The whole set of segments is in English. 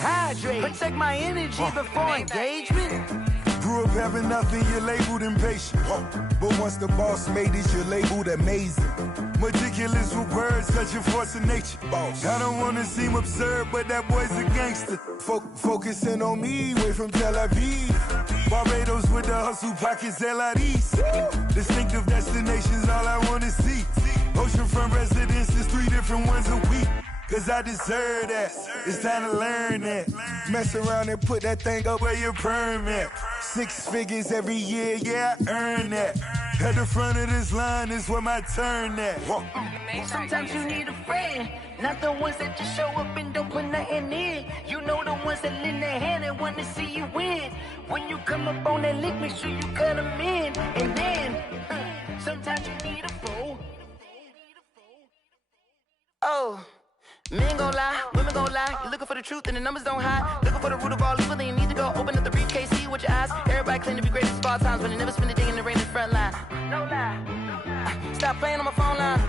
hydrate. Protect my energy before engagement. Grew up having nothing, you're labeled impatient. But once the boss made it, you're labeled amazing. Meticulous with words, such a force of nature. Boss. I don't wanna seem absurd, but that boy's a gangster. Focusing on me, way from Tel Aviv. Barbados with the hustle pockets, LIDs. Distinctive destinations, all I wanna see. Oceanfront residences, 3 different ones a week. Cause I deserve that, it's time to learn that. Mess around and put that thing up where your permit. 6 figures every year, yeah, I earn that. At the front of this line is where my turn at. Sometimes you need a friend, not the ones that just show up and don't put nothing in. You know the ones that lend their hand and want to see you win. When you come up on that lick, make sure you cut them in. And then, sometimes you need a fool. Oh. Men gon' lie, women gon' lie. You're looking for the truth and the numbers don't hide. Looking for the root of all evil, then you need to go open up the briefcase, see with your eyes. Everybody claim to be greatest of all times, but they never spend a day in the rain in the front line. No lie, stop playing on my phone line.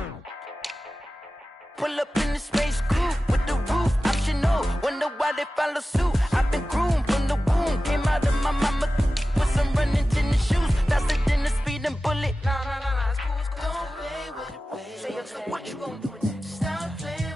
Pull up in the space coupe with the roof optional. Wonder why they follow suit. I've been groomed from the womb. Came out of my mama with some running tennis shoes. Faster than the speeding bullet. Nah, it's cool, it's cool. Don't play with it, baby. Say so what you gon' do? Stop playing.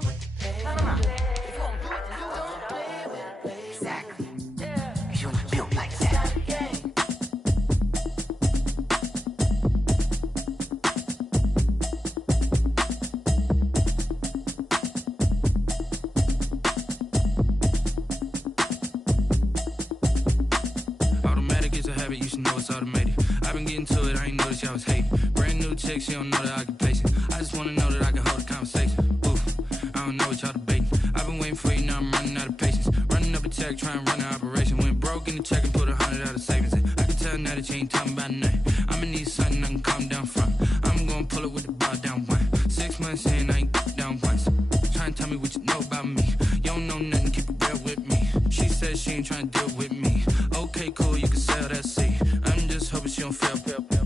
You should know it's automated. I've been getting to it, I ain't noticed y'all was hating. Brand new chick, she don't know the occupation. I just wanna know that I can hold a conversation. Oof, I don't know what y'all debating. I've been waiting for you, now I'm running out of patience. Running up a check, trying to run an operation. Went broke in the check and put 100 out of savings in. I can tell now that you ain't talking about nothing. I'ma need something I can calm down from. I'm gonna pull it with the bar down one. 6 months in, I ain't down once. Trying to tell me what you know about me. You don't know nothing, keep it real with me. She said she ain't trying to deal with me. Okay, cool, you can sell that seat. I'm just hoping she don't fail.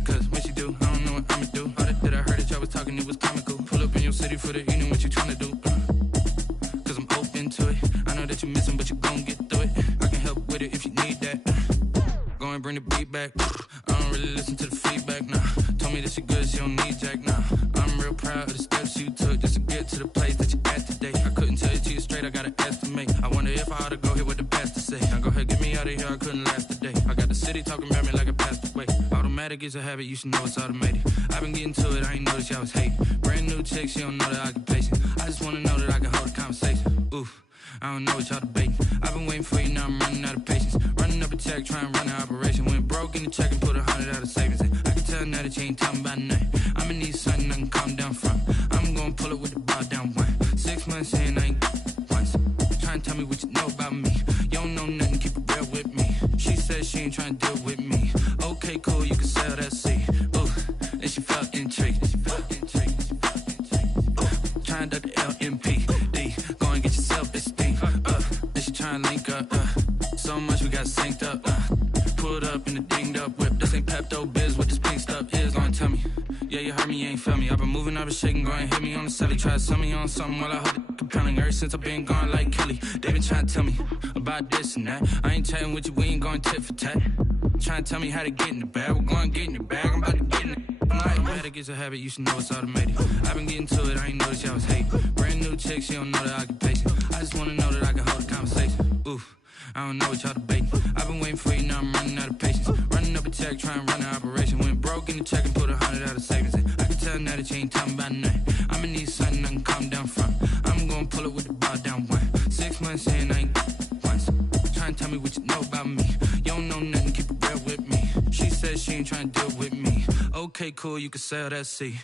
Cause when she do, I don't know what I'ma do. All that I heard that y'all was talking, it was comical. Pull up in your city for the evening, what you trying to do? Cause I'm open to it. I know that you missing, but you gon' get through it. I can help with it if you need that. Go and bring the beat back. I don't really listen to the feedback, nah. Told me that she good, she don't need Jack, nah. I'm real proud of the steps you took just to get to the place that you at today. I couldn't tell it to you straight, I gotta estimate. I wonder if I ought to go here with the pastor say. Now go ahead, get me out of here, I couldn't last a day. I got the city talking about me like I passed away. Automatic is a habit, you should know it's automated. I've been getting to it, I ain't noticed y'all was hating. Brand new chick, she don't know the occupation. I just wanna know that I can hold a conversation. Oof, I don't know what y'all debating. I've been waiting for you, now I'm running out of patience. Running up a check, trying to run an operation. Went broke in the check and put 100 out of savings in. I can tell now that you ain't talking about nothing. I'ma need something I can calm down from. I'm gonna pull it with the bar down one. 6 months in, I ain't once. Trying to tell me what you know about me. You don't know nothing, keep it real with me. She said she ain't trying to deal with me. Okay, cool, you can sell that seat. Ooh, and she felt intrigued. Trying to the LMPD. Go and get your self-esteem. And she trying to link up. So much we got synced up. Pulled up in the dinged up whip. This ain't Pepto-Biz, what this pink stuff is. Go and tell me. Yeah, you heard me, you ain't feel me. I've been moving, I've been shaking, go and hit me on the celly. Try to sell me on something while I hold it compelling. Ever since I've been gone like Kelly, they been trying to tell me about this and that. I ain't chatting with you, we ain't going tit for tat. Trying to tell me how to get in the bag. We're going to get in the bag, I'm about to get in it. Automatic is a habit, you should know it's automated. I've been getting to it, I ain't noticed y'all was hating. Brand new chick, she don't know the occupation. I just wanna know that I can hold a conversation. Oof, I don't know what y'all debating. I've been waiting for you, now I'm running out of patience. Running up a check, trying to run an operation. Went broke in the check and put 100 out of savings in. I can tell now that you ain't talking about nothing. I'ma need something I can calm down from. I'm gonna pull it with the bar down one. 6 months in, I ain't once. Trying to tell me what you know about me. You don't know nothing, keep it real with me. She said she ain't trying to deal with me. Okay, cool, you can sell that seat.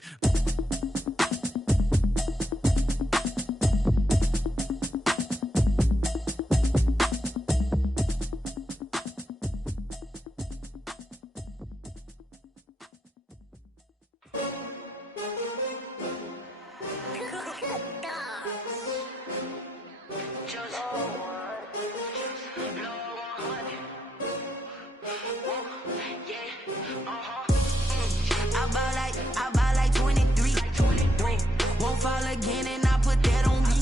Fall again and I put that on me.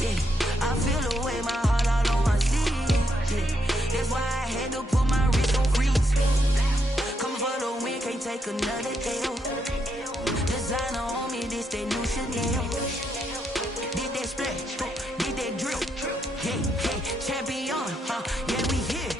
Yeah, I feel the way, my heart all on my sleeve. take another L. Designer on me, this that new Chanel. Did that splash, did that drip. Yeah, champion, yeah, we here.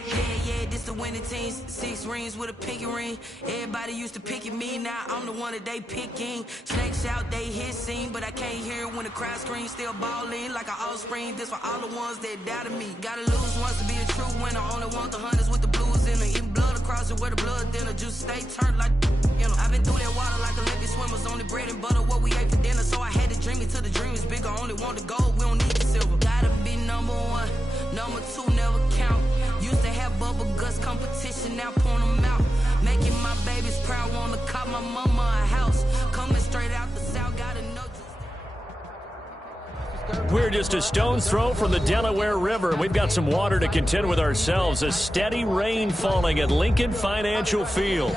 Yeah, this the winning team. 6 rings with a pinky ring. Everybody used to pick at me, now I'm the one that they picking. Snakes out, they hit scene, but I can't hear it when the crowd screams. Still balling like an offspring. This for all the ones that doubted me. Gotta lose once to be a true winner. Only want the hunters with the blues in it. Eating blood across it where the blood dinner. Juice stay turned like, you know. I've been through that water like Olympic swimmers. Only bread and butter what we ate for dinner. So I had to dream it till the dream is bigger. Only want the gold, we don't need the silver. Gotta be number 1, number 2 never count. Used to have bubble guts competition, now point them out. Making my babies proud, wanna cop my mama a house. Coming straight out the south, gotta know. We're just a stone's throw from the Delaware River, and we've got some water to contend with ourselves. A steady rain falling at Lincoln Financial Field.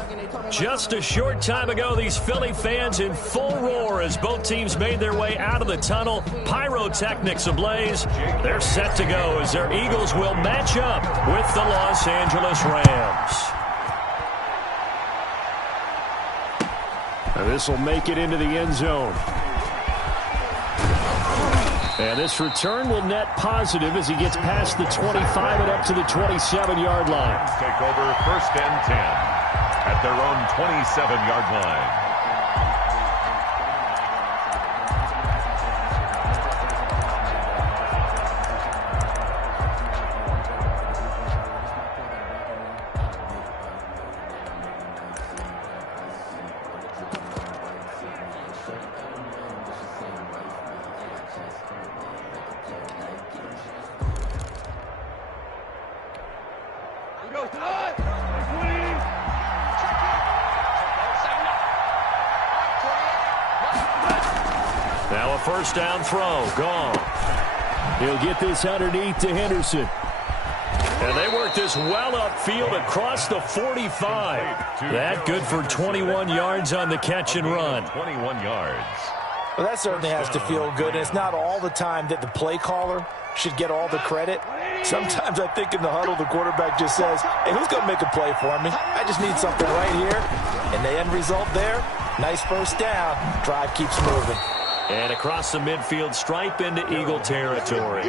Just a short time ago, these Philly fans in full roar as both teams made their way out of the tunnel. Pyrotechnics ablaze. They're set to go as their Eagles will match up with the Los Angeles Rams. And this will make it into the end zone. And this return will net positive as he gets past the 25 and up to the 27-yard line. Take over 1st and 10 at their own 27-yard line. Now a first down throw. Gone. He'll get this underneath to Henderson. And they work this well upfield across the 45. That good for 21 yards on the catch and run. 21 yards. Well, that certainly has to feel good. And it's not all the time that the play caller should get all the credit. Sometimes I think in the huddle, the quarterback just says, hey, who's going to make a play for me? I just need something right here. And the end result there, nice first down. Drive keeps moving. And across the midfield stripe into Eagle territory.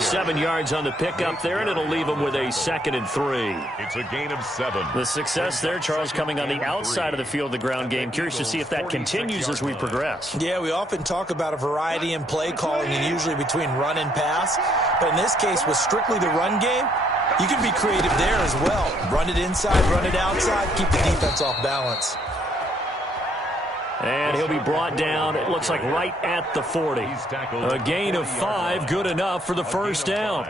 7 yards on the pickup there, and it'll leave them with a 2nd and 3. It's a gain of 7. The success there, Charles, coming on the outside of the field, the ground game. Curious to see if that continues as we progress. Yeah, we often talk about a variety in play calling and usually between run and pass. But in this case, with strictly the run game, you can be creative there as well. Run it inside, run it outside, keep the defense off balance. And he'll be brought down, it looks like right at the 40. A gain of 5, good enough for the first down.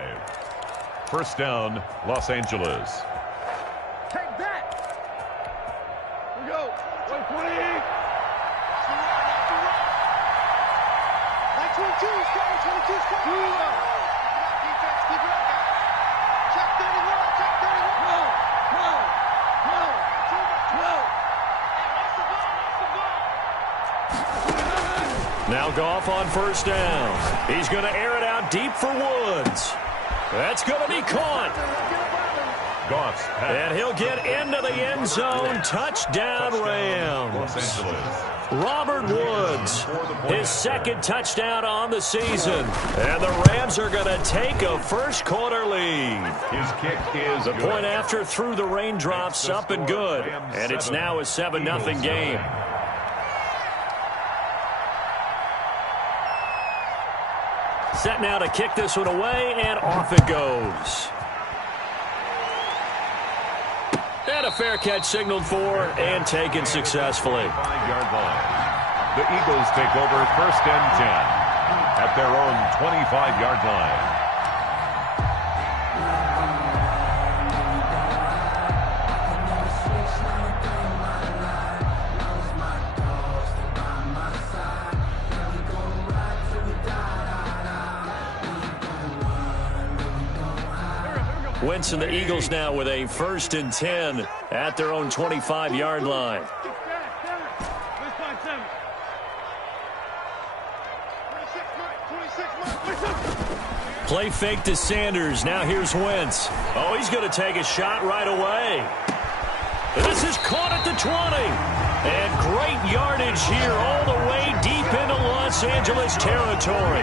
First down, Los Angeles. Take that. Here we go. 120. Like 22 strong, 22 strong. Defense, keep it up, guys. Check 31, check 31. No. Now Goff on first down. He's going to air it out deep for Woods. That's going to be caught. Goff. And he'll get into the end zone. Touchdown, Rams. Robert Woods, his 2nd touchdown on the season. And the Rams are going to take a first-quarter lead. His kick is the point after through the raindrops, up and good. And it's now a 7-0 game. Set now to kick this one away, and off it goes. And a fair catch signaled for and taken successfully. 5-yard line. The Eagles take over 1st and 10 at their own 25-yard line. Wentz and the Eagles now with a 1st and 10 at their own 25-yard line. Play fake to Sanders. Now here's Wentz. Oh, he's going to take a shot right away. This is caught at the 20. And great yardage here all the way deep into Los Angeles territory.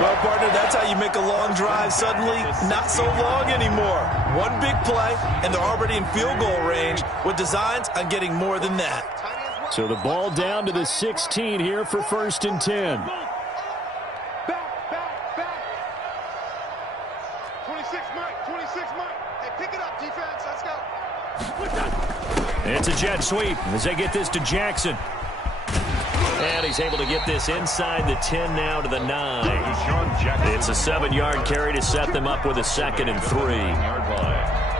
Well, partner, that's how you make a long drive suddenly not so long anymore. One big play, and they're already in field goal range with designs on getting more than that. So the ball down to the 16 here for 1st and 10. Back. 26, Mike. Hey, pick it up, defense. Let's go. It's a jet sweep as they get this to Jackson. And he's able to get this inside the 10 now to the 9. It's a 7-yard carry to set them up with a 2nd and 3.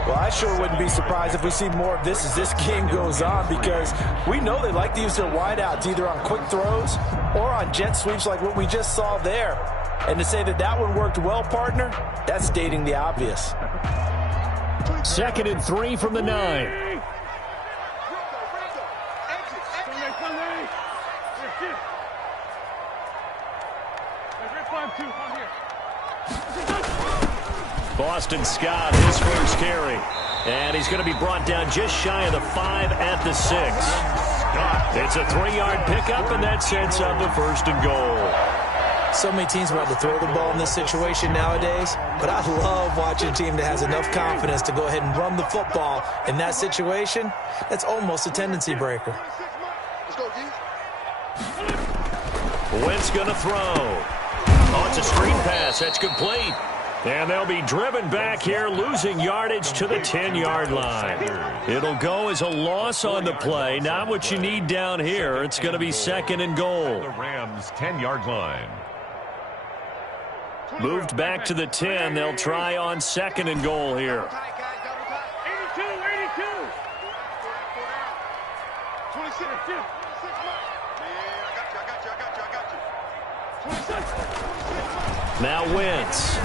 Well, I sure wouldn't be surprised if we see more of this as this game goes on, because we know they like to use their wideouts either on quick throws or on jet sweeps like what we just saw there. And to say that that one worked well, partner, that's stating the obvious. 2nd and 3 from the 9. Boston Scott, his first carry. And he's going to be brought down just shy of the 5 at the 6. It's a 3-yard pickup, and that sets up a 1st and goal. So many teams want to throw the ball in this situation nowadays, but I love watching a team that has enough confidence to go ahead and run the football in that situation. That's almost a tendency breaker. Let's go, D. Wentz going to throw. Oh, it's a screen pass. That's complete. And they'll be driven back here, losing yardage to the 10-yard line. It'll go as a loss on the play. Not what you need down here. It's going to be 2nd and goal. The Rams' 10-yard line. Moved back to the 10. They'll try on 2nd and goal here. 82. 26. Yeah, I got you. Now Wentz.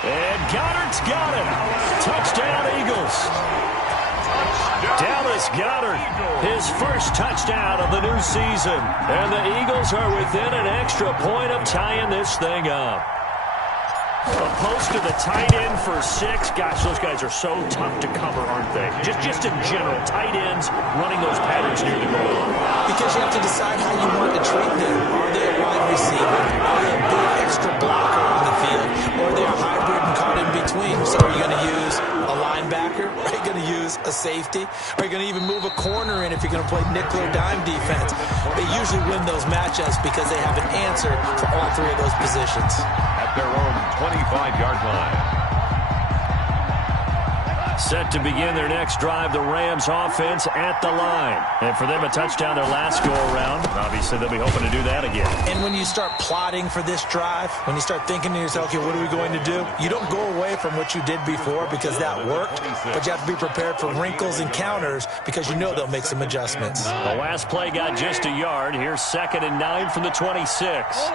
And Goddard's got it. Touchdown, Eagles. Dallas Goedert, his first touchdown of the new season. And the Eagles are within an extra point of tying this thing up. A post to the tight end for 6. Gosh, those guys are so tough to cover, aren't they? Just in general, tight ends running those patterns near the goal. Because you have to decide how you want to treat them. Are they a wide receiver? Are they a big extra blocker on the field? Or are they a hybrid and caught in between? So are you going to use a linebacker? Are you going to use a safety? Are you going to even move a corner in if you're going to play nickel or dime defense? They usually win those matchups because they have an answer for all 3 of those positions. At their own 25-yard line. Set to begin their next drive, the Rams offense at the line. And for them, a touchdown their last go-around. Obviously, they'll be hoping to do that again. And when you start plotting for this drive, when you start thinking to yourself, okay, what are we going to do? You don't go away from what you did before because that worked, but you have to be prepared for wrinkles and counters because you know they'll make some adjustments. The last play got just a yard. Here's 2nd and 9 from the 26.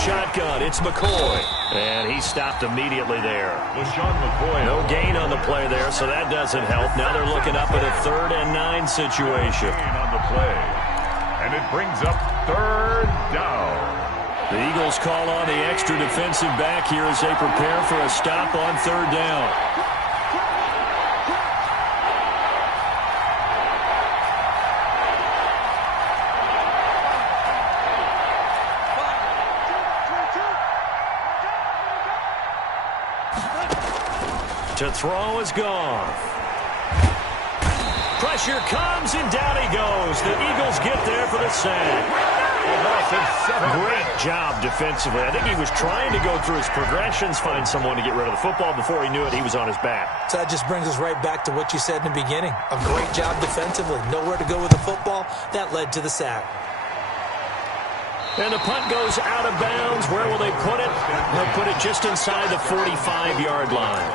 Shotgun, it's McCoy. And he stopped immediately there. LaShawn McCoy. No gain on the play there, so that doesn't help. Now they're looking up at a 3rd and 9 situation. On the play. And it brings up 3rd down. The Eagles call on the extra defensive back here as they prepare for a stop on 3rd down. To throw is gone. Pressure comes, and down he goes. The Eagles get there for the sack. Great job defensively. I think he was trying to go through his progressions, find someone to get rid of the football. Before he knew it, he was on his back. So that just brings us right back to what you said in the beginning. A great job defensively. Nowhere to go with the football. That led to the sack. And the punt goes out of bounds. Where will they put it? They'll put it just inside the 45-yard line.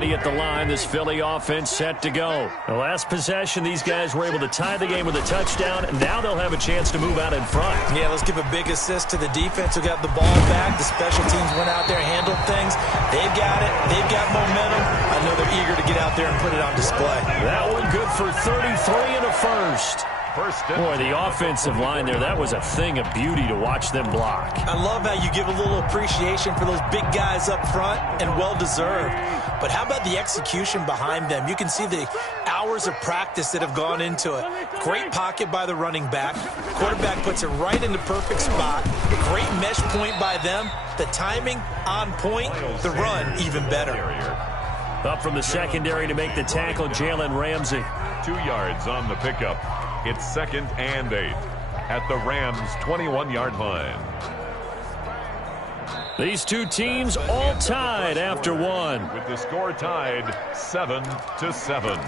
ready at the line. This Philly offense set to go. The last possession, these guys were able to tie the game with a touchdown, and now they'll have a chance to move out in front. Yeah, let's give a big assist to the defense who got the ball back. The special teams went out there, handled things. They've got it. They've got momentum. I know they're eager to get out there and put it on display. That one good for 33 and a first. Boy, the offensive line there, that was a thing of beauty to watch them block. I love how you give a little appreciation for those big guys up front, and well-deserved. But how about the execution behind them? You can see the hours of practice that have gone into it. Great pocket by the running back. Quarterback puts it right in the perfect spot. Great mesh point by them. The timing on point. The run even better. Up from the secondary to make the tackle, Jalen Ramsey. 2 yards on the pickup. It's 2nd and 8 at the Rams' 21-yard line. These two teams all tied after one. With the score tied 7-7.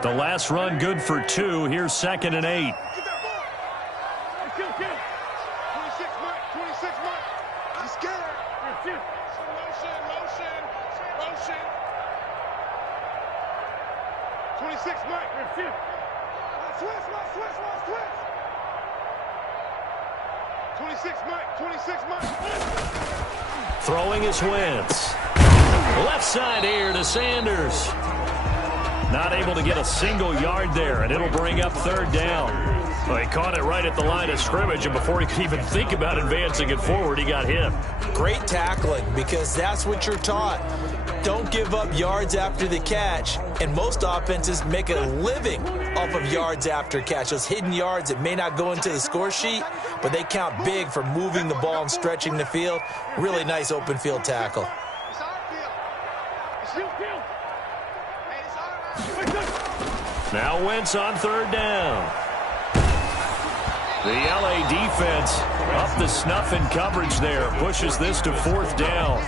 The last run good for 2. Here's 2nd and 8. 26, Mike. Switch. 26, Mike. Throwing is Wentz. Left side here to Sanders. Not able to get a single yard there, and it'll bring up 3rd down. Well, he caught it right at the line of scrimmage, and before he could even think about advancing it forward, he got hit. Great tackling, because that's what you're taught. Don't give up yards after the catch, and most offenses make a living off of yards after catch. Those hidden yards that may not go into the score sheet, but they count big for moving the ball and stretching the field. Really nice open field tackle. Now Wentz on 3rd down. The LA defense up the snuff in coverage there. Pushes this to 4th down.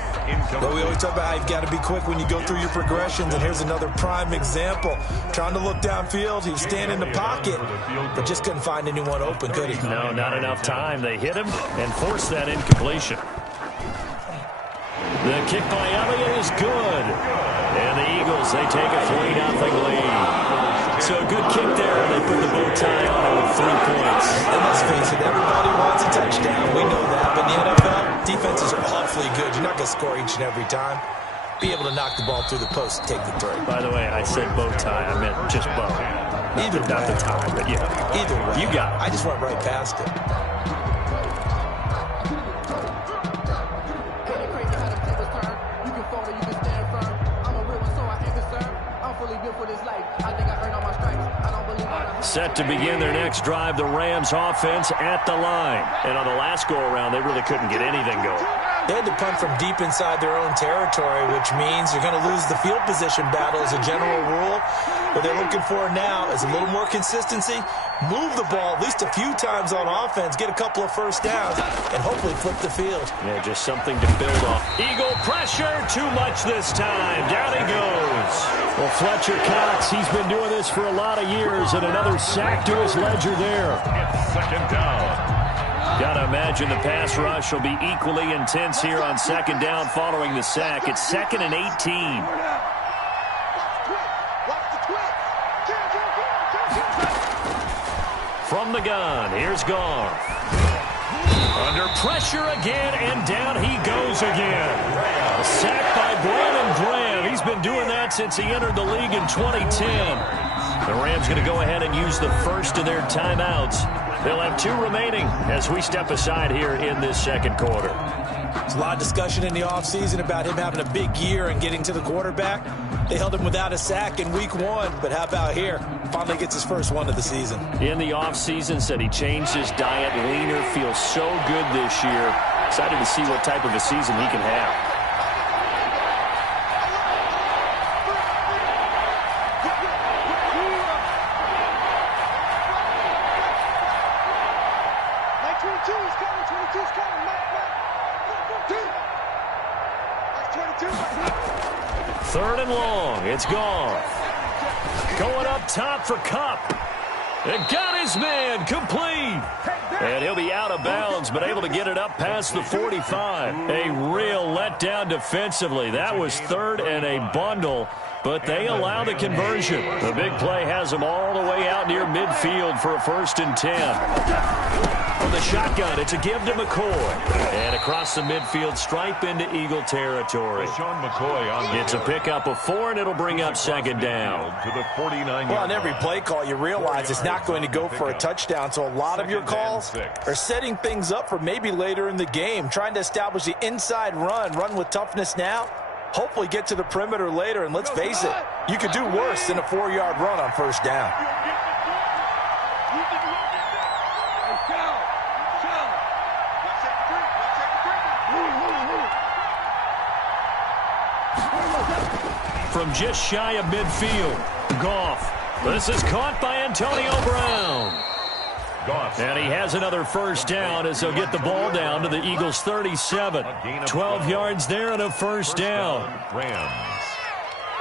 But we always talk about how you've got to be quick when you go through your progressions, and here's another prime example. Trying to look downfield, he was standing in the pocket, but just couldn't find anyone open, could he? No, not enough time. They hit him and forced that incompletion. The kick by Elliott is good. And the Eagles, they take a 3-0 lead. So a good kick there, and they put the bow tie on it with 3 points. And let's face it, everybody wants a touchdown. We know that. But in the NFL, defenses are awfully good. You're not going to score each and every time. Be able to knock the ball through the post and take the throw. By the way, I said bow tie. I meant just bow. Either way. Not the tie, but yeah. Either way. You got it. I just went right past it. Set to begin their next drive, the Rams offense at the line. And on the last go-around, they really couldn't get anything going. They had to punt from deep inside their own territory, which means you're going to lose the field position battle as a general rule. What they're looking for now is a little more consistency, move the ball at least a few times on offense, get a couple of first downs, and hopefully flip the field. Yeah, just something to build off. Eagle pressure, too much this time. Down he goes. Well, Fletcher Cox, he's been doing this for a lot of years, and another sack to his ledger there. It's 2nd down. Gotta imagine the pass rush will be equally intense here on 2nd down following the sack. It's 2nd and 18. From the gun, here's Goff. Under pressure again, and down he goes again. A sack by Brandon Graham. He's been doing that since he entered the league in 2010. The Rams going to go ahead and use the first of their timeouts. They'll have 2 remaining as we step aside here in this 2nd quarter. There's a lot of discussion in the offseason about him having a big year and getting to the quarterback. They held him without a sack in week 1, but how about here? Finally gets his first one of the season. In the offseason, said he changed his diet, leaner, feels so good this year. Excited to see what type of a season he can have. Third and long. It's Goff. Going up top for Kupp. And got his man complete. And he'll be out of bounds, but able to get it up past the 45. A real letdown defensively. That was third and a bundle, but they allow the conversion. The big play has them all the way out near midfield for a 1st and 10. From the shotgun, it's a give to McCoy. And across the midfield stripe into Eagle territory. Sean McCoy on It's a pickup of 4, and it'll bring up 2nd down. To the 49. Well, on every play call, you realize it's not going to go for a touchdown, so a lot of your calls are setting things up for maybe later in the game, trying to establish the inside run with toughness now, hopefully get to the perimeter later, and let's face it, you could do worse than a 4-yard run on 1st down. From just shy of midfield, Goff. This is caught by Antonio Brown. Goff. And he has another 1st down as they'll get the ball down to the Eagles' 37. 12 yards there and a 1st down. Rams.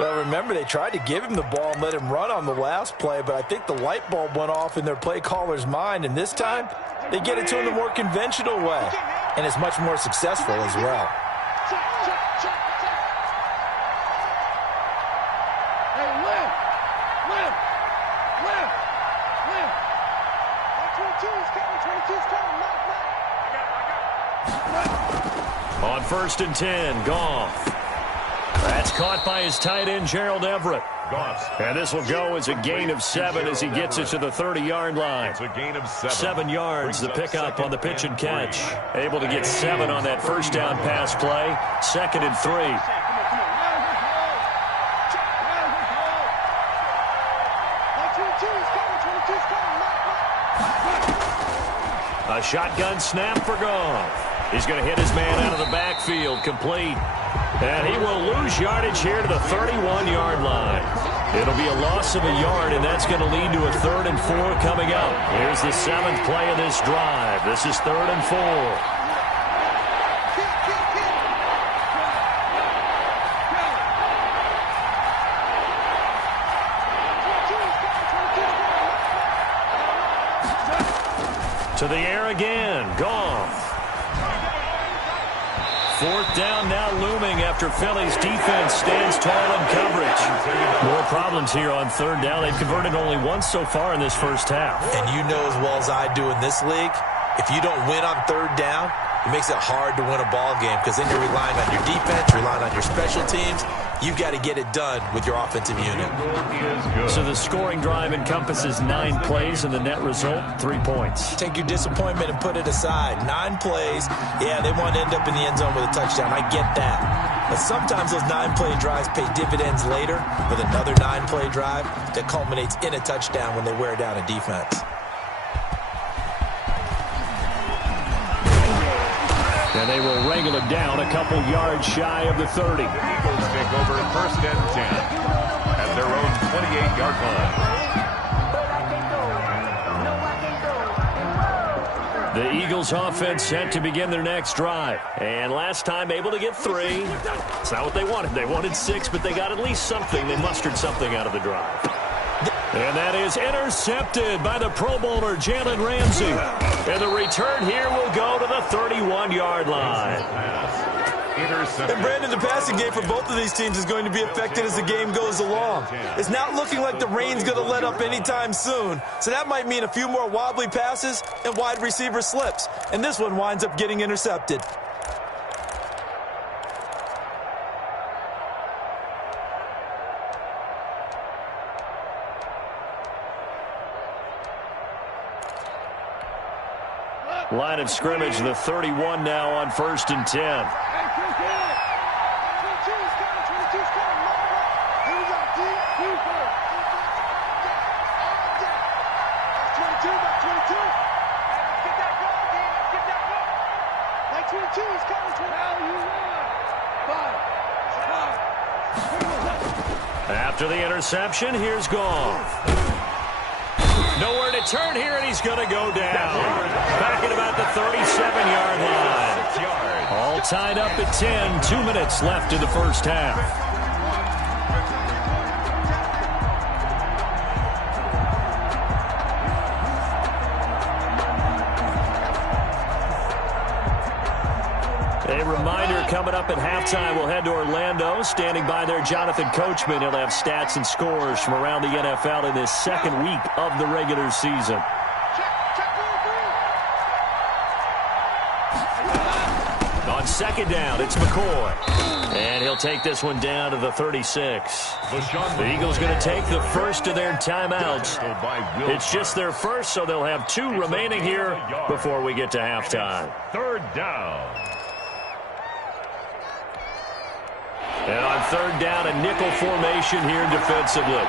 Well, remember, they tried to give him the ball and let him run on the last play, but I think the light bulb went off in their play caller's mind, and this time they get it to him the more conventional way, and it's much more successful as well. On 1st and 10, Goff. That's caught by his tight end, Gerald Everett. Goff. And this will go as a gain of 7 as he gets it to the 30-yard line. It's a gain of 7. 7 yards, the pickup on the pitch and catch. Able to get 7 on that 1st down pass play. 2nd and 3. A shotgun snap for Goff. He's going to hit his man out of the backfield, complete. And he will lose yardage here to the 31-yard line. It'll be a loss of a yard, and that's going to lead to a 3rd and 4 coming up. Here's the 7th play of this drive. This is 3rd and 4. To the air again, Goff. 4th down now looming after Philly's defense stands tall in coverage. More problems here on 3rd down. They've converted only once so far in this 1st half. And you know as well as I do in this league, if you don't win on 3rd down, it makes it hard to win a ball game because then you're relying on your defense, relying on your special teams. You've got to get it done with your offensive unit. So the scoring drive encompasses 9 plays, and the net result, 3 points. Take your disappointment and put it aside. 9 plays, yeah, they want to end up in the end zone with a touchdown. I get that. But sometimes those 9-play drives pay dividends later with another 9-play drive that culminates in a touchdown when they wear down a defense. And they will wrangle it down a couple yards shy of the 30. Eagles take over 1st and 10 at their own 28-yard line. The Eagles offense set to begin their next drive. And last time able to get 3. It's not what they wanted. They wanted 6, but they got at least something. They mustered something out of the drive. And that is intercepted by the Pro Bowler, Jalen Ramsey. And the return here will go to the 31-yard line. And Brandon, the passing game for both of these teams is going to be affected as the game goes along. It's not looking like the rain's going to let up anytime soon. So that might mean a few more wobbly passes and wide receiver slips. And this one winds up getting intercepted. Line of scrimmage, the 31 now on 1st and 10. After the interception, here's Goff. Nowhere to turn here, and he's going to go down. Back at about the 37-yard line. All tied up at 10. 2 minutes left in the 1st half. coming up at halftime. We'll head to Orlando. Standing by there, Jonathan Coachman. He'll have stats and scores from around the NFL in this second week of the regular season. On second down, it's McCoy. And he'll take this one down to the 36. The Eagles going to take the first of their timeouts. It's just their first, so they'll have 2 remaining here before we get to halftime. Third down. And on third down, a nickel formation here defensively.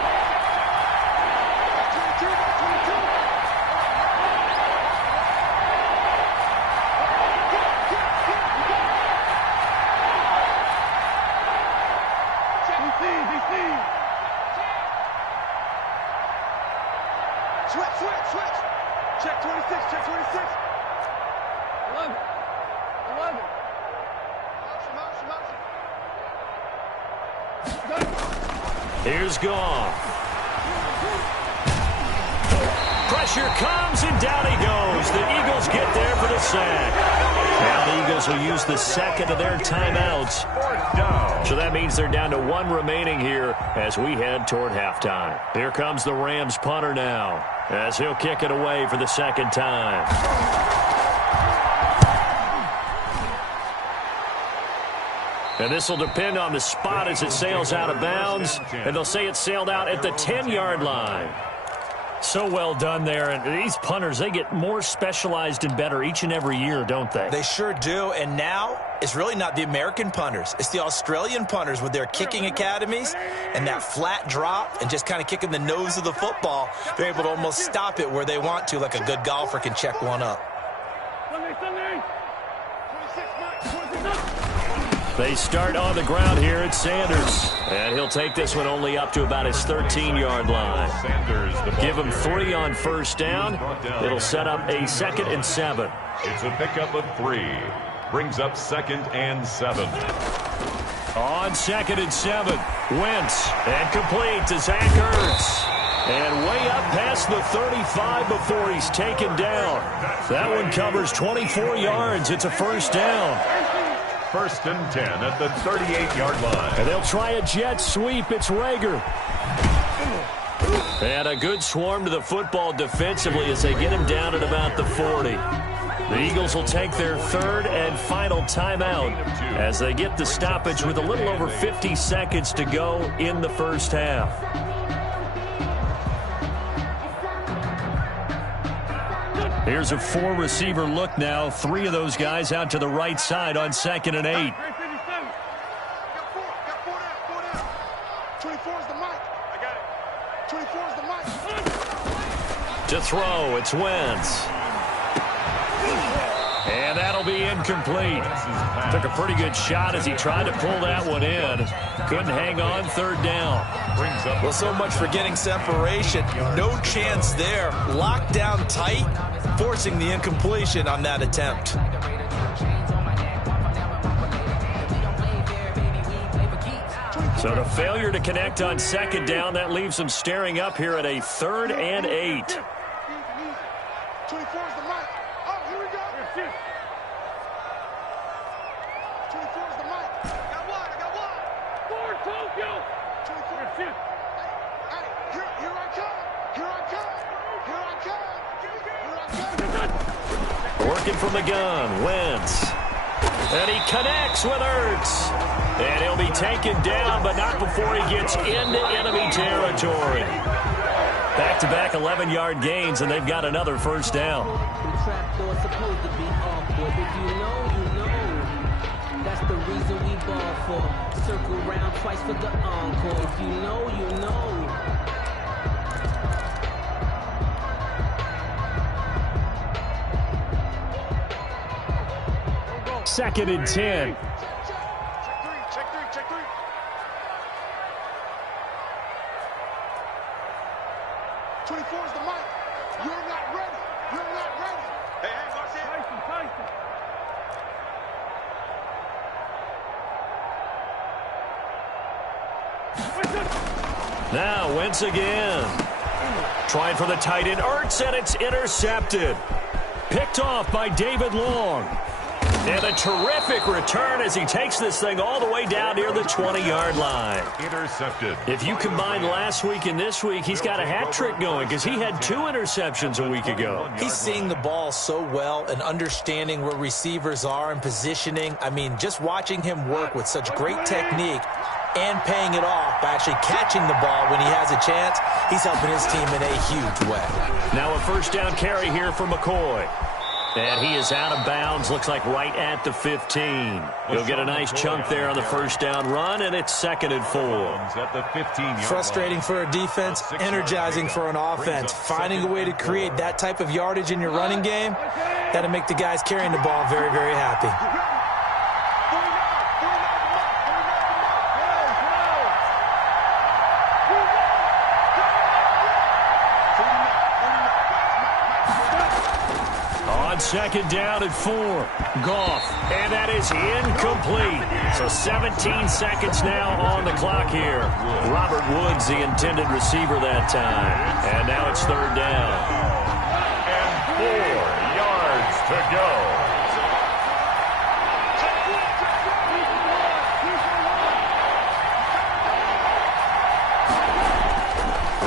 Switch. Check 26, check 26. 11. Motion. Here's Goff. Pressure comes, and down he goes. The Eagles get there for the sack. Now the Eagles will use the second of their timeouts. So that means they're down to 1 remaining here as we head toward halftime. Here comes the Rams punter now, as he'll kick it away for the second time. And this will depend on the spot as it sails out of bounds. And they'll say it sailed out at the 10-yard line. So well done there. And these punters, they get more specialized and better each and every year, don't they? They sure do. And now it's really not the American punters. It's the Australian punters with their kicking academies and that flat drop and just kind of kicking the nose of the football. They're able to almost stop it where they want to, like a good golfer can check one up. They start on the ground here at Sanders. And he'll take this one only up to about his 13-yard line. Give him 3 on first down. It'll set up a 2nd and 7. It's a pickup of 3. Brings up 2nd and 7. On 2nd and 7. Wentz. And complete to Zach Ertz. And way up past the 35 before he's taken down. That one covers 24 yards. It's a first down. 1st and 10 at the 38-yard line. And they'll try a jet sweep. It's Rager. And a good swarm to the football defensively as they get him down at about the 40. The Eagles will take their 3rd and final timeout as they get the stoppage with a little over 50 seconds to go in the first half. Here's a 4-receiver look now. 3 of those guys out to the right side on 2nd and 8. 24 is the mic. I got it. 24 is the mic. To throw, it's Wentz. And that'll be incomplete. Took a pretty good shot as he tried to pull that one in. Couldn't hang on, 3rd down. Well, so much for getting separation. No chance there. Locked down tight, forcing the incompletion on that attempt. So the failure to connect on 2nd down, that leaves them staring up here at a 3rd and 8. 24 is the mic. Oh, here we go. 24 is the mic. I got one. 4 Tokyo. 24. Hey, here I come. Working from the gun, Wentz. And he connects with Ertz. And he'll be taken down, but not before he gets into enemy territory. Back-to-back 11-yard gains, and they've got another first down. That's the reason we ball for. Circle round twice for the encore. If you know, you know. 2nd and 10. Check three. 24 is the mic. You're not ready. Hey, Tyson. Now Wentz again. Trying for the tight end, Ertz, and it's intercepted. Picked off by David Long. And a terrific return as he takes this thing all the way down near the 20-yard line. Intercepted. If you combine last week and this week, he's got a hat trick going because he had 2 interceptions a week ago. He's seeing the ball so well and understanding where receivers are and positioning. I mean, just watching him work with such great technique and paying it off by actually catching the ball when he has a chance, he's helping his team in a huge way. Now a first down carry here for McCoy. And he is out of bounds, looks like right at the 15. He'll get a nice chunk there on the first down run, and it's 2nd and 4. Frustrating for a defense, energizing for an offense. Finding a way to create that type of yardage in your running game, that'll make the guys carrying the ball very, very happy. Second down at 4. Goff. And that is incomplete. So 17 seconds now on the clock here. Robert Woods, the intended receiver that time. And now it's 3rd down. And 4 yards to go.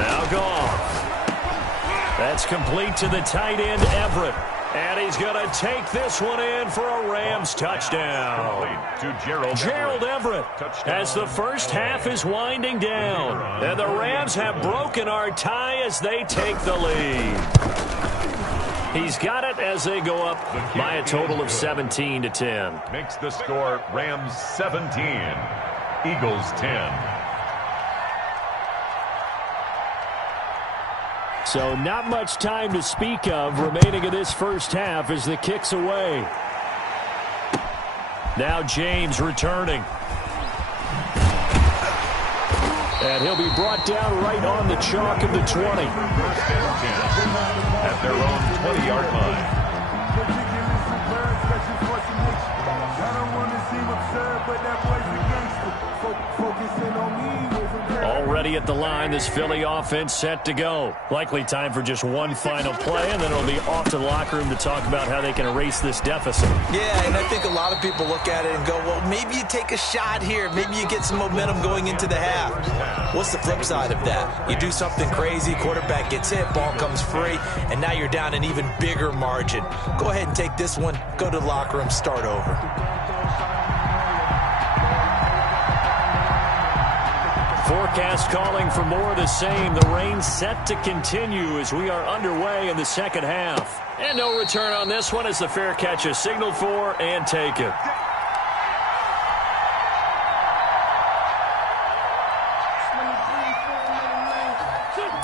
Now Goff. That's complete to the tight end, Everett. And he's going to take this one in for a Rams touchdown. To Gerald Everett as the first half is winding down. And the Rams have broken our tie as they take the lead. He's got it as they go up by a total of 17-10. Makes the score Rams 17, Eagles 10. So not much time to speak of remaining in this first half as the kick's away. Now James returning. And he'll be brought down right on the chalk of the 20. First and 10 at their own 20-yard line. Already at the line, this Philly offense set to go. Likely time for just one final play, and then it'll be off to the locker room to talk about how they can erase this deficit. Yeah, and I think a lot of people look at it and go, well, maybe you take a shot here. Maybe you get some momentum going into the half. What's the flip side of that? You do something crazy, quarterback gets hit, ball comes free, and now you're down an even bigger margin. Go ahead and take this one, go to the locker room, start over. Forecast calling for more of the same. The rain set to continue as we are underway in the second half. And no return on this one as the fair catch is signaled for and taken.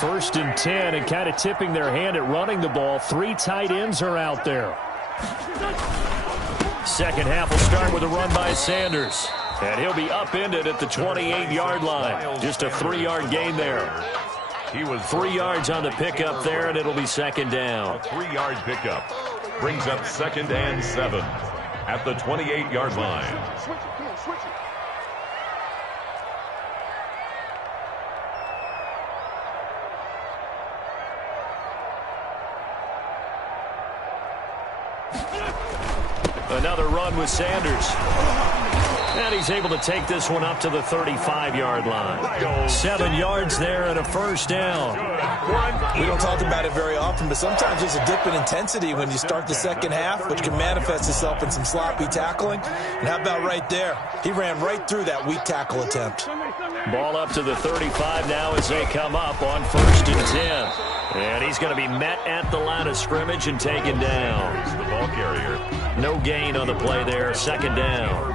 First and 10, and kind of tipping their hand at running the ball. 3 tight ends are out there. Second half will start with a run by Sanders. And he'll be upended at the 28-yard line. Just a 3-yard gain there. He was 3 yards on the pickup there, and it'll be second down. A 3-yard pickup brings up 2nd and 7 at the 28-yard line. Another run with Sanders. And he's able to take this one up to the 35-yard line. 7 yards there and a first down. We don't talk about it very often, but sometimes there's a dip in intensity when you start the second half, which can manifest itself in some sloppy tackling. And how about right there? He ran right through that weak tackle attempt. Ball up to the 35 now as they come up on 1st and 10. And he's going to be met at the line of scrimmage and taken down. The ball carrier. No gain on the play there. Second down.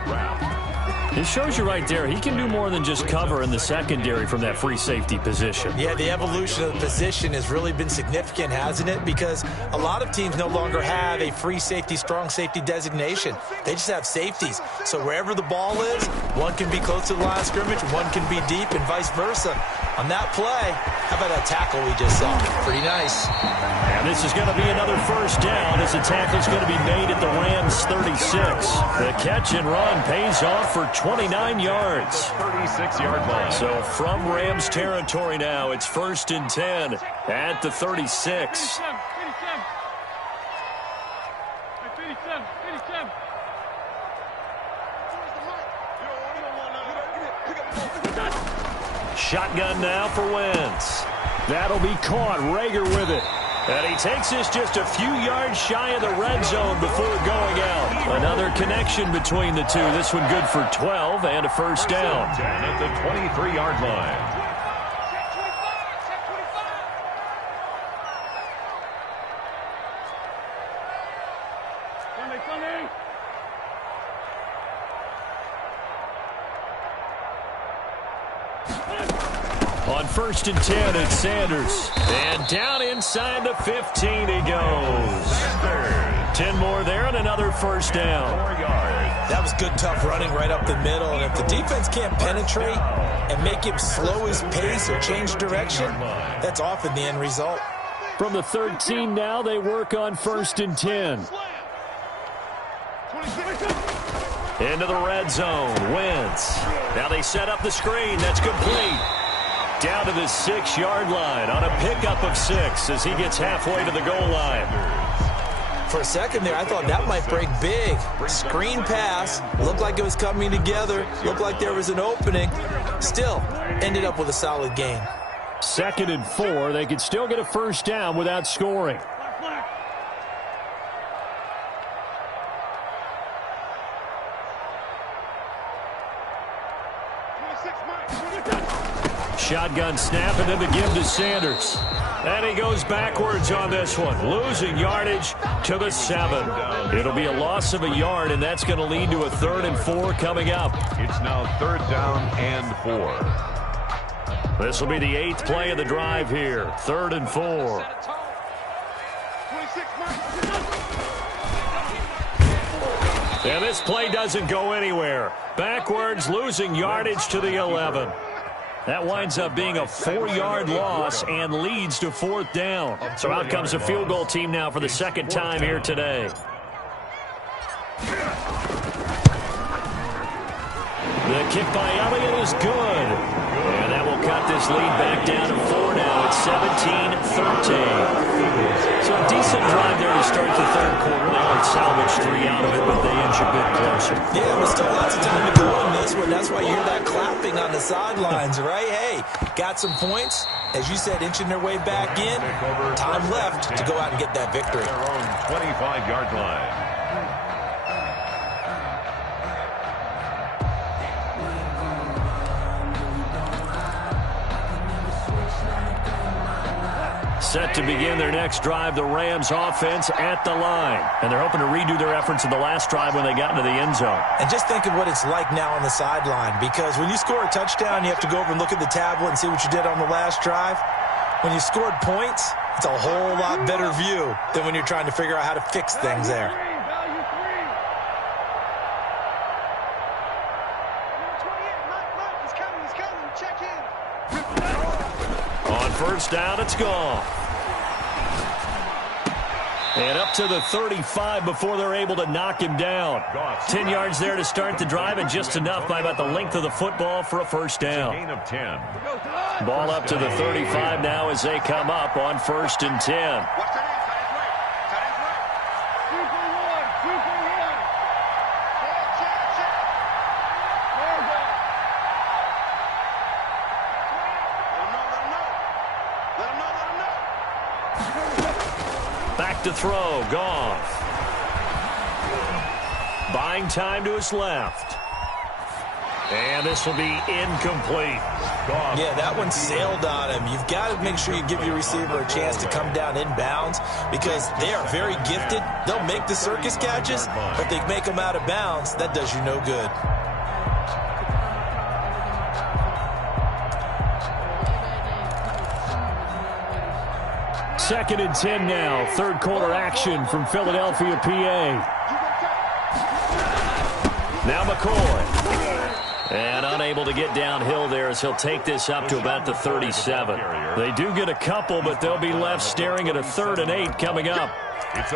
It shows you right there, he can do more than just cover in the secondary from that free safety position. Yeah, the evolution of the position has really been significant, hasn't it? Because a lot of teams no longer have a free safety, strong safety designation. They just have safeties. So wherever the ball is, one can be close to the line of scrimmage, one can be deep, and vice versa. On that play, how about that tackle we just saw? Pretty nice. And this is going to be another first down as the tackle's going to be made at the Rams 36. The catch and run pays off for 29 yards. 36-yard line. So from Rams territory now, it's 1st and 10 at the 36. Shotgun now for Wentz. That'll be caught. Rager with it. And he takes this just a few yards shy of the red zone before going out. Another connection between the two. This one good for 12 and a first down. At the 23-yard line. On 1st and 10, it's Sanders. And down inside the 15 he goes. 10 more there and another first down. 4 yards. That was good, tough running right up the middle. And if the defense can't penetrate and make him slow his pace or change direction, that's often the end result. From the 13 now, they work on 1st and 10. Into the red zone. Wentz. Now they set up the screen. That's complete. Down to the 6-yard line on a pickup of 6 as he gets halfway to the goal line. For a second there, I thought that might break big. Screen pass. Looked like it was coming together. Looked like there was an opening. Still, ended up with a solid gain. 2nd and 4. They could still get a first down without scoring. Shotgun snap and then the give to Sanders. And he goes backwards on this one, losing yardage to the 7. It'll be a loss of a yard, and that's going to lead to a 3rd and 4 coming up. It's now 3rd down and 4. This will be the 8th play of the drive here. 3rd and 4. And this play doesn't go anywhere. Backwards, losing yardage to the 11. That winds up being a 4-yard loss and leads to 4th down. So out comes a field goal team now for the 2nd time here today. The kick by Elliott is good. And that will cut this lead back down to 4 now. It's 17-13. So a decent drive there to start the 3rd quarter. They only salvaged 3 out of it, but they inch a bit closer. Yeah, there's still lots of time to go in this one. That's why you hear that clapping on the sidelines, right? Hey, got some points. As you said, inching their way back in. Time left to go out and get that victory. Their own 25-yard line. Set to begin their next drive, the Rams offense at the line. And they're hoping to redo their efforts in the last drive when they got into the end zone. And just think of what it's like now on the sideline, because when you score a touchdown, you have to go over and look at the tablet and see what you did on the last drive. When you scored points, it's a whole lot better view than when you're trying to figure out how to fix things there. On 1st down, it's gone. And up to the 35 before they're able to knock him down. 10 yards there to start the drive, and just enough by about the length of the football for a first down. Gain of 10. Ball up to the 35 now as they come up on 1st and 10. Back to throw, Goff. Buying time to his left. And this will be incomplete. Goff. Yeah, that one sailed on him. You've got to make sure you give your receiver a chance to come down inbounds because they are very gifted. They'll make the circus catches, but they make them out of bounds. That does you no good. Second and 10 now. 3rd quarter action from Philadelphia, PA. Now McCoy. And unable to get downhill there as he'll take this up to about the 37. They do get a couple, but they'll be left staring at a 3rd and 8 coming up.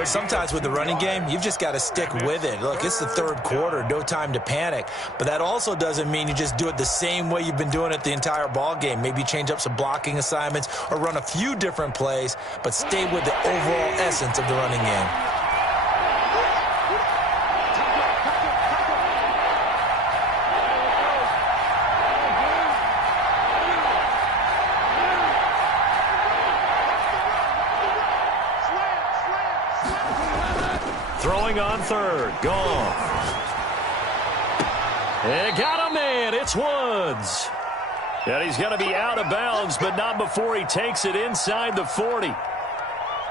Sometimes with the running game, you've just got to stick with it. Look, it's the 3rd quarter, no time to panic. But that also doesn't mean you just do it the same way you've been doing it the entire ball game. Maybe change up some blocking assignments or run a few different plays, but stay with the overall essence of the running game. Throwing on third. Gone. And got a man. It's Woods. And he's going to be out of bounds, but not before he takes it inside the 40.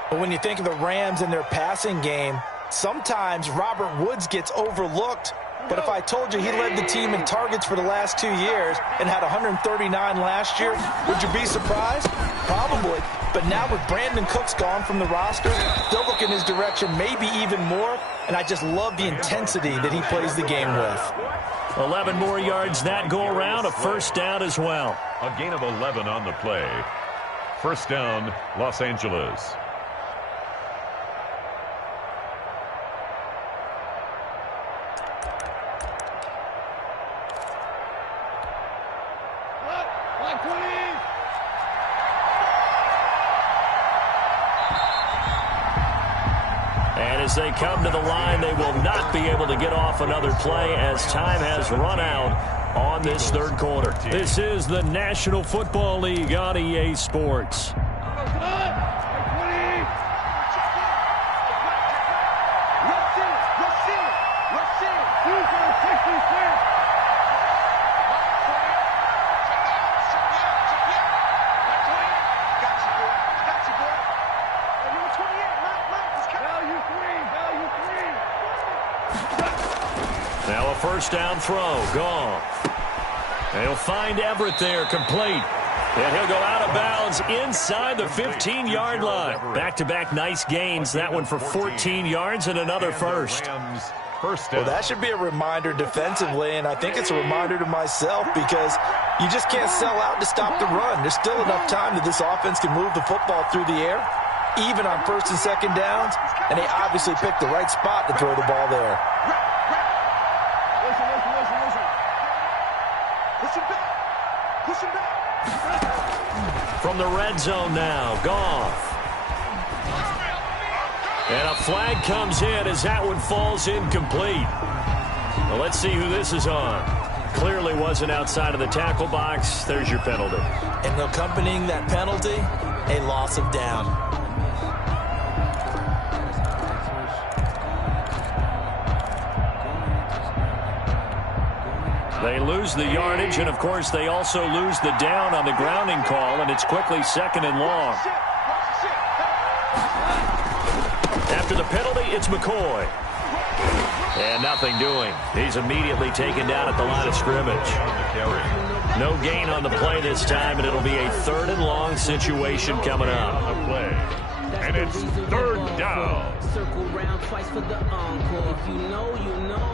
But when you think of the Rams and their passing game, sometimes Robert Woods gets overlooked. But if I told you he led the team in targets for the last 2 years and had 139 last year, would you be surprised? Probably. But now with Brandon Cooks gone from the roster, they'll look in his direction maybe even more. And I just love the intensity that he plays the game with. 11 more yards that go around, a first down as well. A gain of 11 on the play. First down, Los Angeles. And as they come to the line, they will not be able to get off another play as time has run out on this third quarter. This is the National Football League on EA Sports. Now a first down throw, gone. They'll find Everett there, complete. And he'll go out of bounds inside the 15-yard line. Back-to-back nice gains. That one for 14 yards and another first. Well, that should be a reminder defensively, and I think it's a reminder to myself because you just can't sell out to stop the run. There's still enough time that this offense can move the football through the air, even on first and second downs, and they obviously picked the right spot to throw the ball there. From the red zone now, Goff. And a flag comes in as that one falls incomplete. Well, let's see who this is on. Clearly wasn't outside of the tackle box. There's your penalty. And accompanying that penalty, a loss of down. They lose the yardage, and, of course, they also lose the down on the grounding call, and it's quickly second and long. After the penalty, it's McCoy. And nothing doing. He's immediately taken down at the line of scrimmage. No gain on the play this time, and it'll be a third and long situation coming up. And it's third down. Circle round twice for the encore. If you know, you know.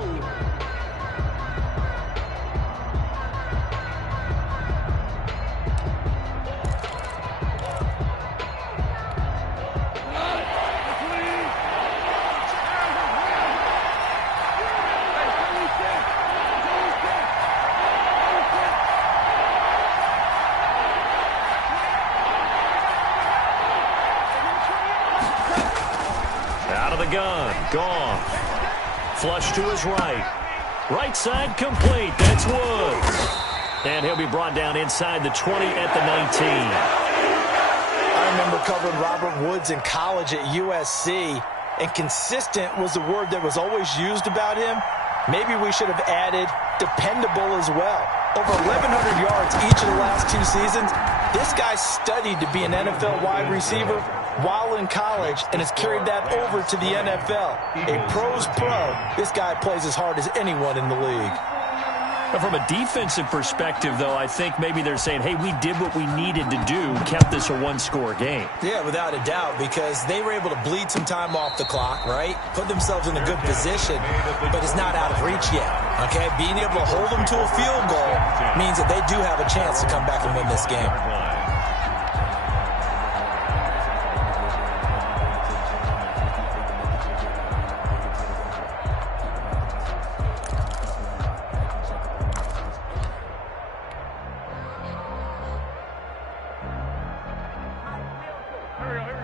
Gun, gone. Flush to his right. Right side complete. That's Woods. And he'll be brought down inside the 20 at the 19. I remember covering Robert Woods in college at USC, and consistent was the word that was always used about him. Maybe we should have added dependable as well. Over 1,100 yards each of the last 2 seasons. This guy studied to be an NFL wide receiver while in college and has carried that over to the NFL. A pro's pro. This guy plays as hard as anyone in the league. From a defensive perspective, though, I think maybe they're saying, hey, we did what we needed to do, kept this a one-score game. Yeah, without a doubt, because they were able to bleed some time off the clock, right? Put themselves in a good position, but it's not out of reach yet, okay? Being able to hold them to a field goal means that they do have a chance to come back and win this game.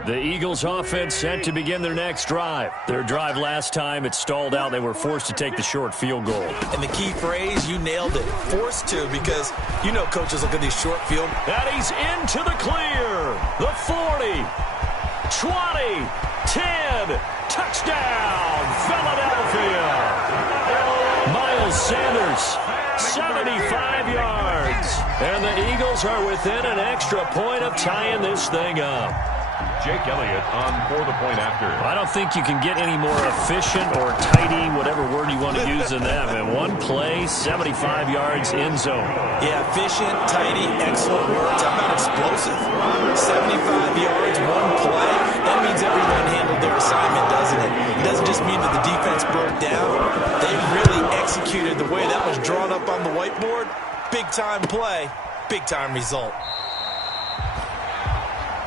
The Eagles offense set to begin their next drive. Their drive last time, it stalled out. They were forced to take the short field goal. And the key phrase, you nailed it. Forced to, because you know coaches look at these short field. And he's into the clear. The 40, 20, 10, touchdown, Rams. 75 yards. And the Eagles are within an extra point of tying this thing up. Jake Elliott on for the point after. I don't think you can get any more efficient or tidy, whatever word you want to use in that. Man, one play, 75 yards, end zone. Yeah, efficient, tidy, excellent words. How about explosive? 75 yards, one play. That means everyone handled their assignment, doesn't it? It doesn't just mean that the defense broke down. They really executed the way that was drawn up on the whiteboard. Big-time play, big-time result.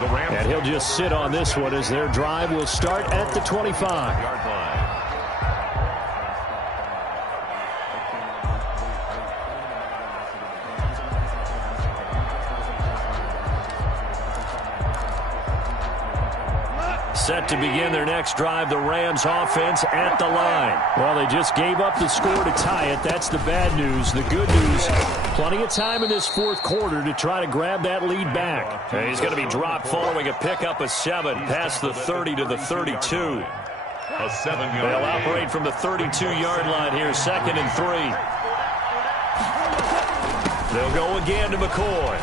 And he'll just sit on this one as their drive will start at the 25-yard line. Set to begin their next drive, the Rams offense at the line. Well, they just gave up the score to tie it. That's the bad news. The good news, plenty of time in this fourth quarter to try to grab that lead back. And he's going to be dropped following a pickup of 7 past the 30 to the 32. A 7-yard. They'll operate from the 32-yard line here, 2nd and 3. They'll go again to McCoy.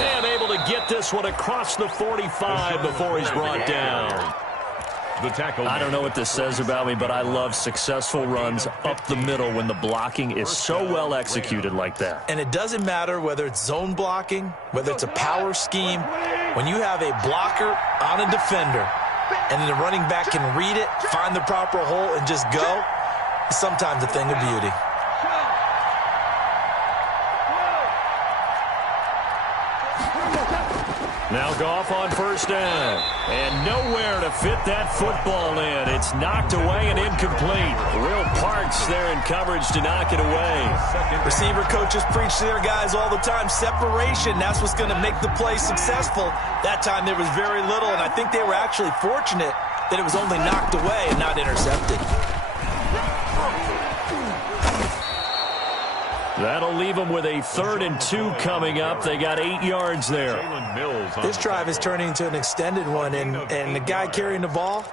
And able to get this one across the 45 before he's brought down. The tackle. I don't know what this says about me, but I love successful runs up the middle when the blocking is so well executed like that. And it doesn't matter whether it's zone blocking, whether it's a power scheme. When you have a blocker on a defender and then the running back can read it, find the proper hole, and just go, it's sometimes a thing of beauty. Now Goff on first down. And nowhere to fit that football in. It's knocked away and incomplete. Will Parks there in coverage to knock it away. Receiver coaches preach to their guys all the time. Separation, that's what's going to make the play successful. That time there was very little, and I think they were actually fortunate that it was only knocked away and not intercepted. That'll leave them with a 3rd and 2 coming up. They got 8 yards there. This drive is turning into an extended one, and the guy carrying the ball,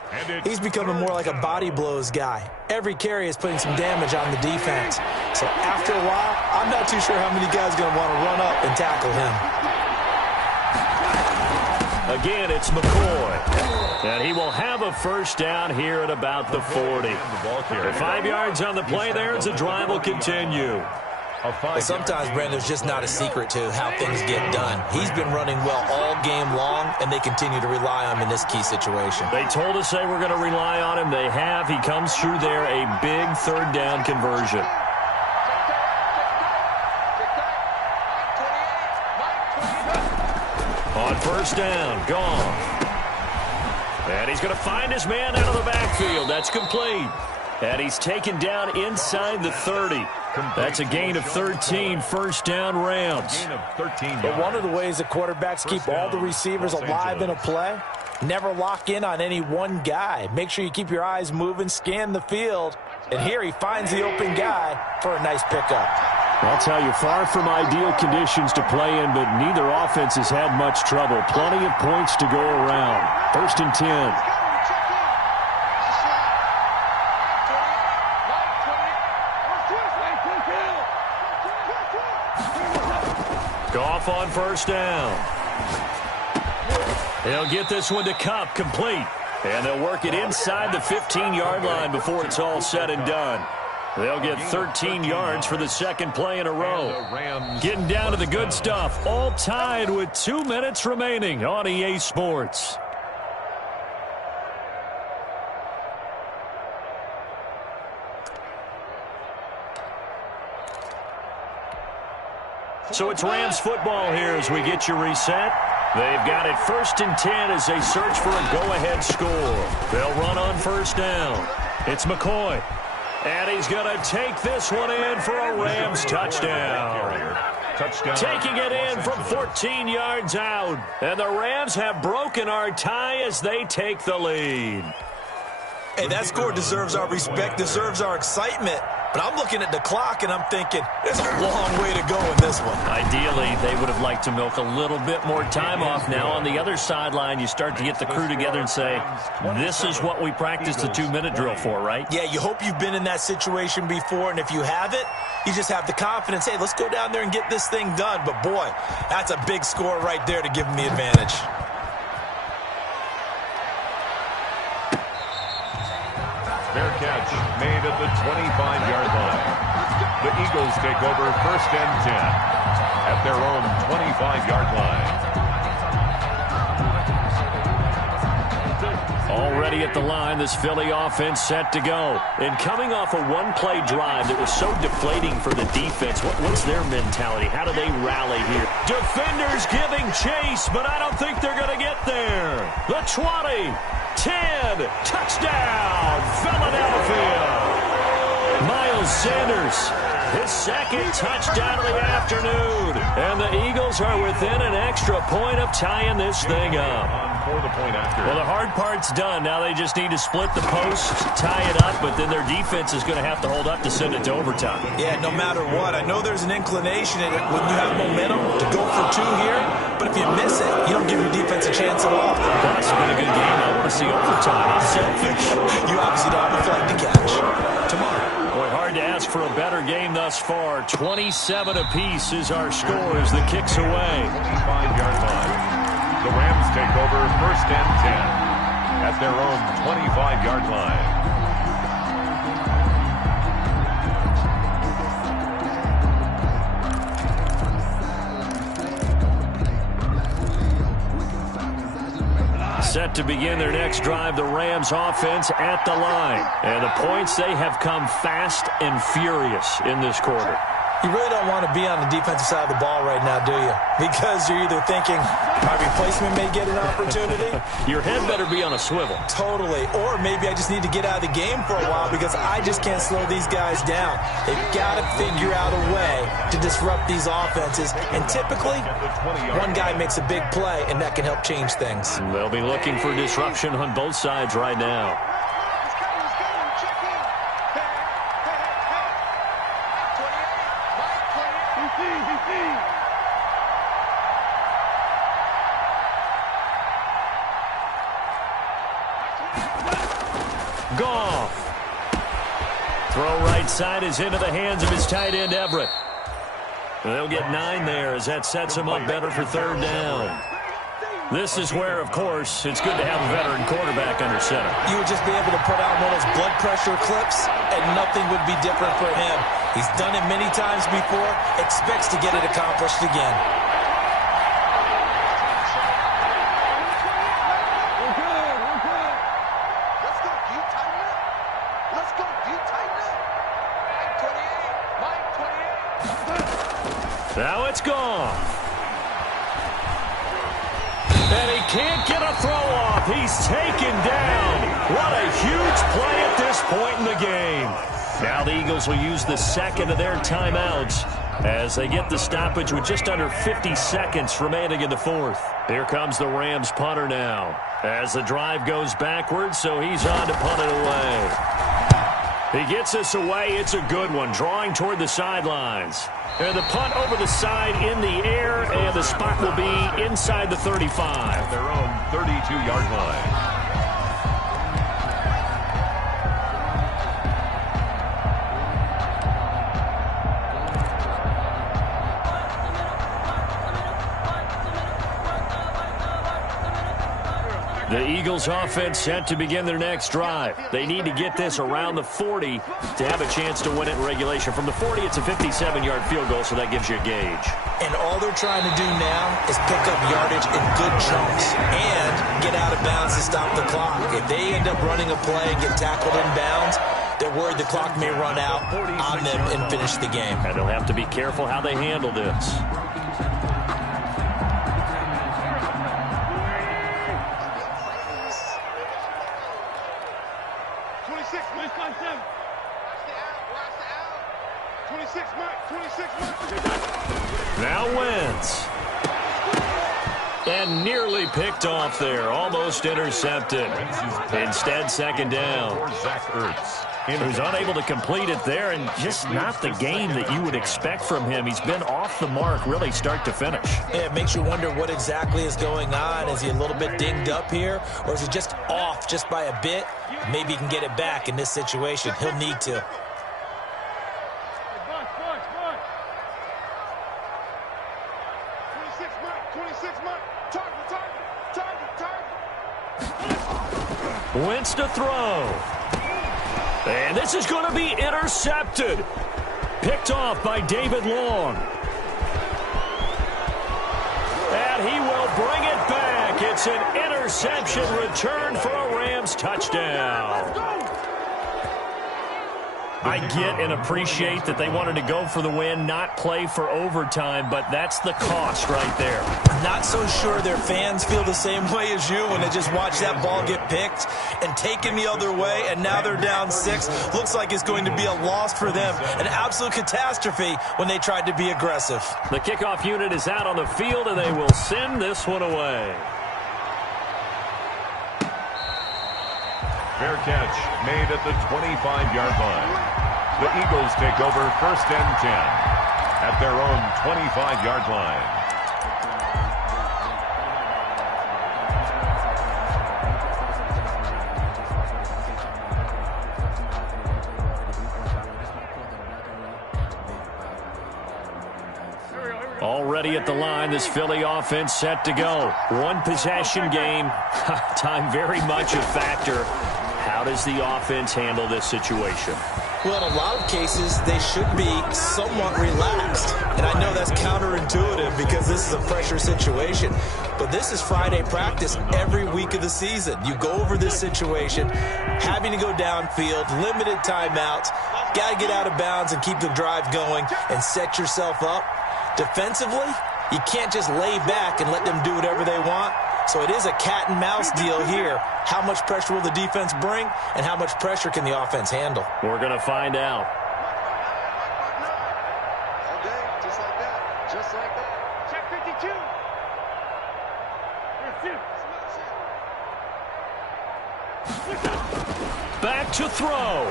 he's becoming more like a body blows guy. Every carry is putting some damage on the defense. So after a while, I'm not too sure how many guys are going to want to run up and tackle him. Again, it's McCoy. And he will have a first down here at about the 40. 5 yards on the play there as the drive will continue. But sometimes, Brandon, there's just not a secret to how things get done. He's been running well all game long, and they continue to rely on him in this key situation. They told us they were going to rely on him. They have. He comes through there, a big 3rd down conversion. On first down, gone. And he's going to find his man out of the backfield. That's complete. And he's taken down inside the 30. That's a gain of 13, first down Rams. But one of the ways the quarterbacks keep all the receivers alive in a play, never lock in on any one guy. Make sure you keep your eyes moving, scan the field. And here he finds the open guy for a nice pickup. I'll tell you, far from ideal conditions to play in, but neither offense has had much trouble. Plenty of points to go around. 1st and 10. Goff on first down. He'll get this one to Kupp, complete. And they'll work it inside the 15-yard line before it's all said and done. They'll get 13 yards for the 2nd play in a row. Getting down to the good stuff. All tied with 2 minutes remaining on EA Sports. So it's Rams football here as we get you reset. They've got it 1st and 10 as they search for a go-ahead score. They'll run on first down. It's McCoy. And he's going to take this one in for a Rams touchdown. Taking it in from 14 yards out. And the Rams have broken our tie as they take the lead. Hey, that score deserves our respect, deserves our excitement. But I'm looking at the clock, and I'm thinking, there's a long way to go in this one. Ideally, they would have liked to milk a little bit more time off. Now on the other sideline, you start to get the crew together and say, this is what we practiced the 2-minute drill for, right? Yeah, you hope you've been in that situation before, and if you haven't, you just have the confidence, hey, let's go down there and get this thing done. But, boy, that's a big score right there to give them the advantage. Fair catch made at the 25-yard line. The Eagles take over 1st and 10 at their own 25-yard line. Already at the line, this Philly offense set to go. And coming off a one-play drive that was so deflating for the defense, what's their mentality? How do they rally here? Defenders giving chase, but I don't think they're going to get there. The 20, 10, touchdown, Philadelphia. Miles Sanders, his second touchdown of the afternoon. And the Eagles are within an extra point of tying this thing up. For the point after. Well, the hard part's done. Now they just need to split the post, tie it up, but then their defense is going to have to hold up to send it to overtime. Yeah, no matter what. I know there's an inclination when you have momentum to go for 2 here, but if you miss it, you don't give your defense a chance at all. Well, it's been a good game. I want to see overtime. I'm selfish. You obviously don't have a flag to catch. Tomorrow. Boy, hard to ask for a better game thus far. 27 apiece is our score as the kick's away. 25-yard line. The Rams take over 1st and 10 at their own 25-yard line. Set to begin their next drive, the Rams offense at the line. And the points, they have come fast and furious in this quarter. You really don't want to be on the defensive side of the ball right now, do you? Because you're either thinking, my replacement may get an opportunity. Your head better be on a swivel. Totally. Or maybe I just need to get out of the game for a while because I just can't slow these guys down. They've got to figure out a way to disrupt these offenses. And typically, one guy makes a big play, and that can help change things. They'll be looking for disruption on both sides right now. Goff. Throw right side is into the hands of his tight end, Everett. They'll get 9 there as that sets him up better for 3rd down. This is where, of course, it's good to have a veteran quarterback under center. You would just be able to put out one of those blood pressure clips, and nothing would be different for him. He's done it many times before, expects to get it accomplished again. Now it's gone. And he can't get a throw off. He's taken down. What a huge play at this point in the game. Now the Eagles will use the second of their timeouts as they get the stoppage with just under 50 seconds remaining in the 4th. Here comes the Rams punter now as the drive goes backwards, so he's on to punt it away. He gets us away. It's a good one, drawing toward the sidelines. And the punt over the side in the air, and the spot will be inside the 35. Their own 32-yard line. The Eagles offense set to begin their next drive. They need to get this around the 40 to have a chance to win it in regulation. From the 40, it's a 57-yard field goal, so that gives you a gauge. And all they're trying to do now is pick up yardage in good chunks and get out of bounds to stop the clock. If they end up running a play and get tackled in bounds, they're worried the clock may run out on them and finish the game. And they'll have to be careful how they handle this. Now Wentz. And nearly picked off there. Almost intercepted. Instead, second down. For Zach Ertz. Who's unable to complete it there, and just not the game that you would expect from him. He's been off the mark really start to finish. Yeah, it makes you wonder what exactly is going on. Is he a little bit dinged up here, or is he just off just by a bit? Maybe he can get it back in this situation. He'll need to. 26 mark. Target. Wentz to throw. And this is going to be intercepted. Picked off by David Long. And he will bring it back. It's an interception return for a Rams touchdown. I get and appreciate that they wanted to go for the win, not play for overtime, but that's the cost right there. Not so sure their fans feel the same way as you when they just watch that ball get picked and taken the other way, and now they're down 6. Looks like it's going to be a loss for them. An absolute catastrophe when they tried to be aggressive. The kickoff unit is out on the field, and they will send this one away. Fair catch made at the 25-yard line. The Eagles take over 1st and 10 at their own 25-yard line. Already at the line, this Philly offense set to go. One possession game. Time very much a factor. How does the offense handle this situation? Well, in a lot of cases, they should be somewhat relaxed. And I know that's counterintuitive because this is a pressure situation. But this is Friday practice every week of the season. You go over this situation, having to go downfield, limited timeouts, got to get out of bounds and keep the drive going and set yourself up. Defensively, you can't just lay back and let them do whatever they want. So it is a cat and mouse deal here. How much pressure will the defense bring, and how much pressure can the offense handle? We're going to find out. Okay, just like that. Just like that. Check 52. Back to throw.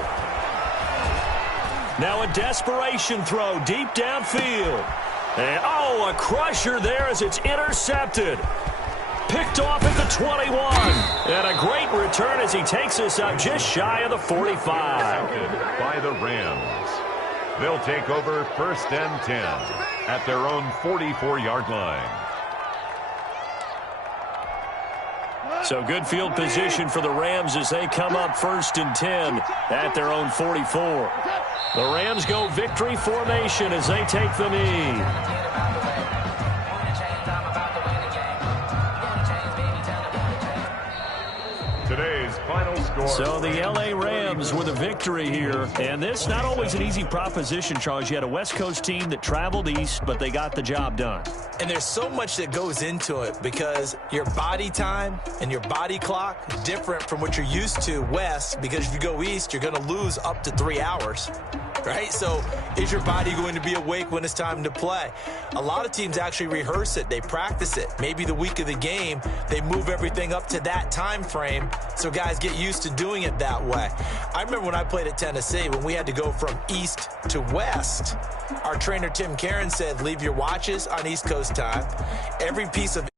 Now a desperation throw deep downfield. And, oh, a crusher there as it's intercepted. Picked off at the 21. And a great return as he takes us up just shy of the 45. By the Rams. They'll take over 1st and 10 at their own 44-yard line. So good field position for the Rams as they come up 1st and 10 at their own 44. The Rams go victory formation as they take the knee. Today's final score. So the L.A. Rams with a victory here. And this not always an easy proposition, Charles. You had a West Coast team that traveled east, but they got the job done. And there's so much that goes into it because your body time and your body clock is different from what you're used to west, because if you go east, you're going to lose up to 3 hours, right? So is your body going to be awake when it's time to play? A lot of teams actually rehearse it. They practice it. Maybe the week of the game, they move everything up to that time frame so guys get used to doing it that way. I remember when I played at Tennessee, when we had to go from east to west, our trainer Tim Caron said, leave your watches on East Coast time. Every piece of